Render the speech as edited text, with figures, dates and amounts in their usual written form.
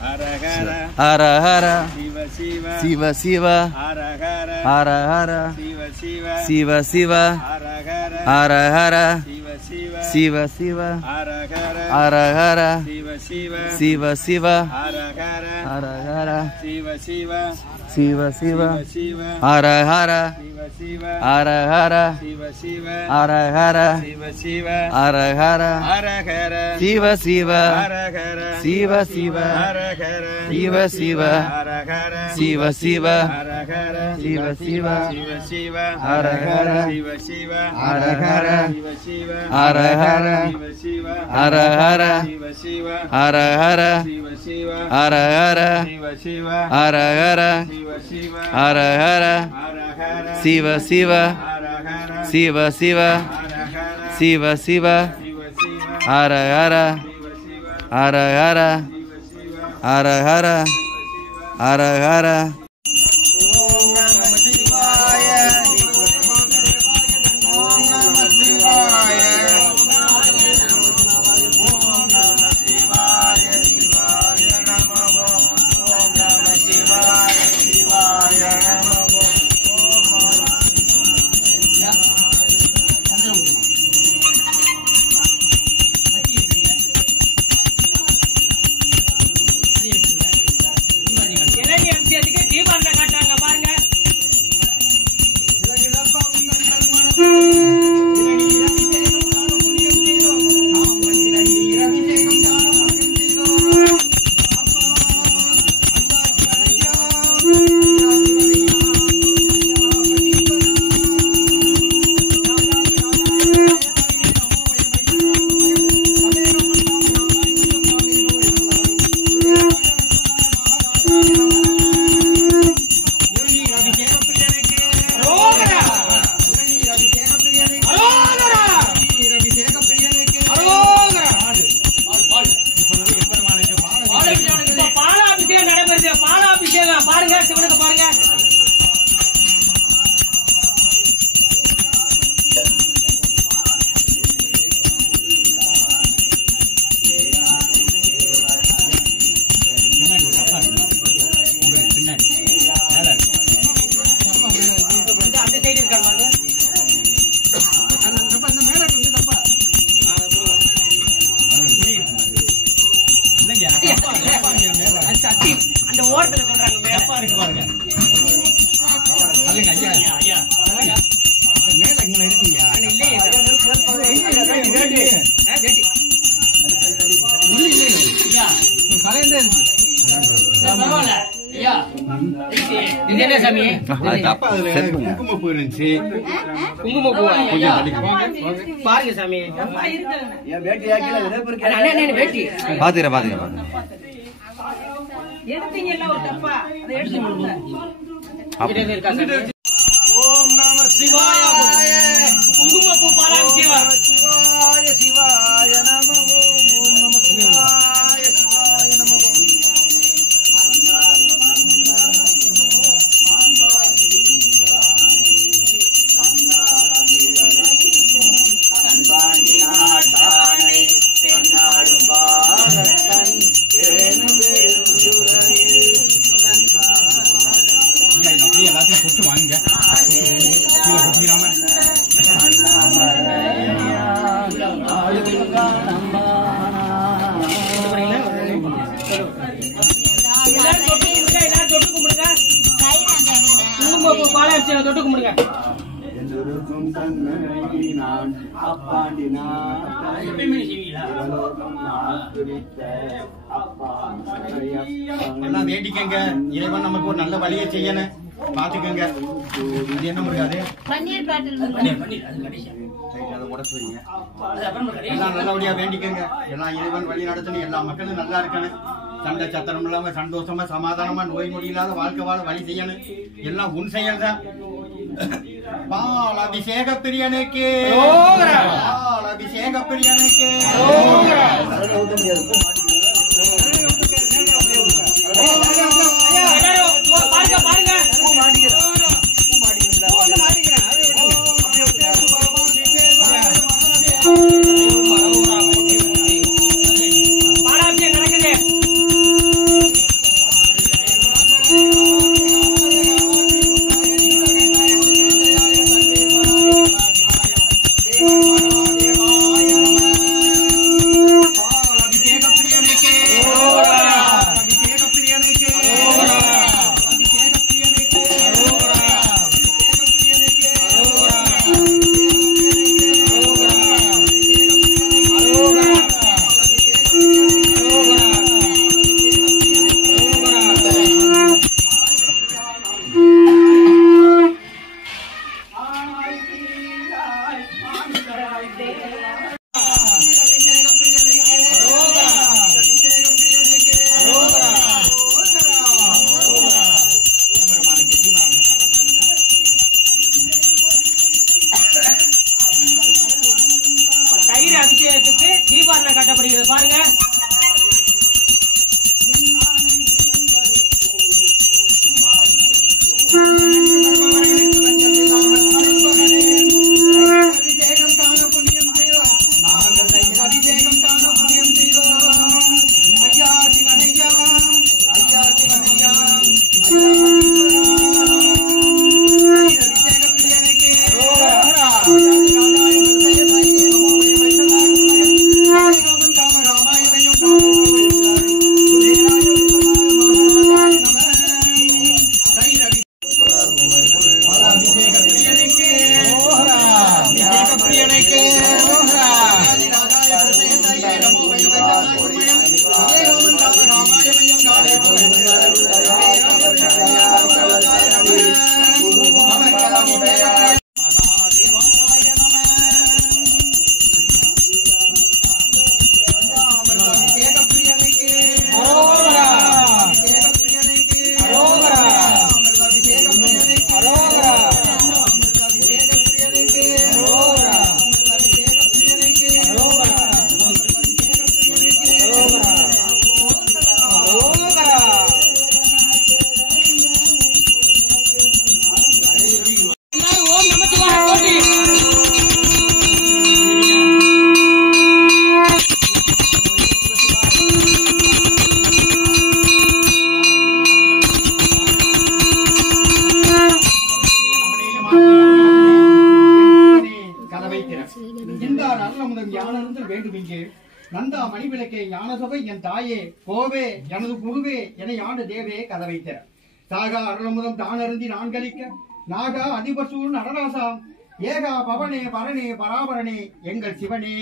Hara Hara Siva Siva Hara Hara Siva Siva Hara Hara Siva Siva Hara Hara Siva Siva Hara Hara Siva Siva Hara Hara Hara Hara Hara Hara Hara Hara Siva Siva Siva Siva Siva Siva Siva Siva Siva Siva Hara Hara Hara Hara Hara Hara Hara Hara Hara Hara Hara Hara Hara Hara Hara Hara Siva Siva Siva Siva Siva Siva Hara Hara Hara Hara Hara Hara Hara Hara. Om Namah Shivaya. Kungumapu Palam Shiva. Shivaya Shivaya Namo. Om Namah Shivaya Shivaya Namo. எல்லாத்தையும் கொட்டு வாங்க கீழே கொட்டிடாம தொட்டு கும்பிடுங்க எல்லாம் வேண்டிக்கங்க இறைவன் நமக்கு ஒரு நல்ல வழியை செய்யணும் பாத்துக்கங்க. இது என்ன முடியாது எல்லாம் நல்லபடியா வேண்டிக்கங்க. எல்லாம் இறைவன் வழி நடத்தணும். எல்லா மக்களும் நல்லா இருக்கணும். சண்டை சத்திரம் இல்லாம சந்தோஷமா சமாதானமா நோய் நொடி இல்லாத வாழ்க்கை வாழ வழி செய்யணும். எல்லாம் உன் செயல் தான். பால் அபிஷேக பிரியனுக்கு பால் அபிஷேக பிரியனுக்கு பாருங்க பாருங்க பாலாபிஷேகம் நடக்குது. வேண்டும் இங்கே நந்தா மணிவிளக்கே ஞானசபை என் தாயே கோவே எனது குருவே என ஆண்டு தேவே கதவை திற சாகா அருளமுதம் தானருந்தி நான்களிக்க நாகா அதிபசூர் நடராசா ஏகா பவனே பரணே பராபரனே எங்கள் சிவனே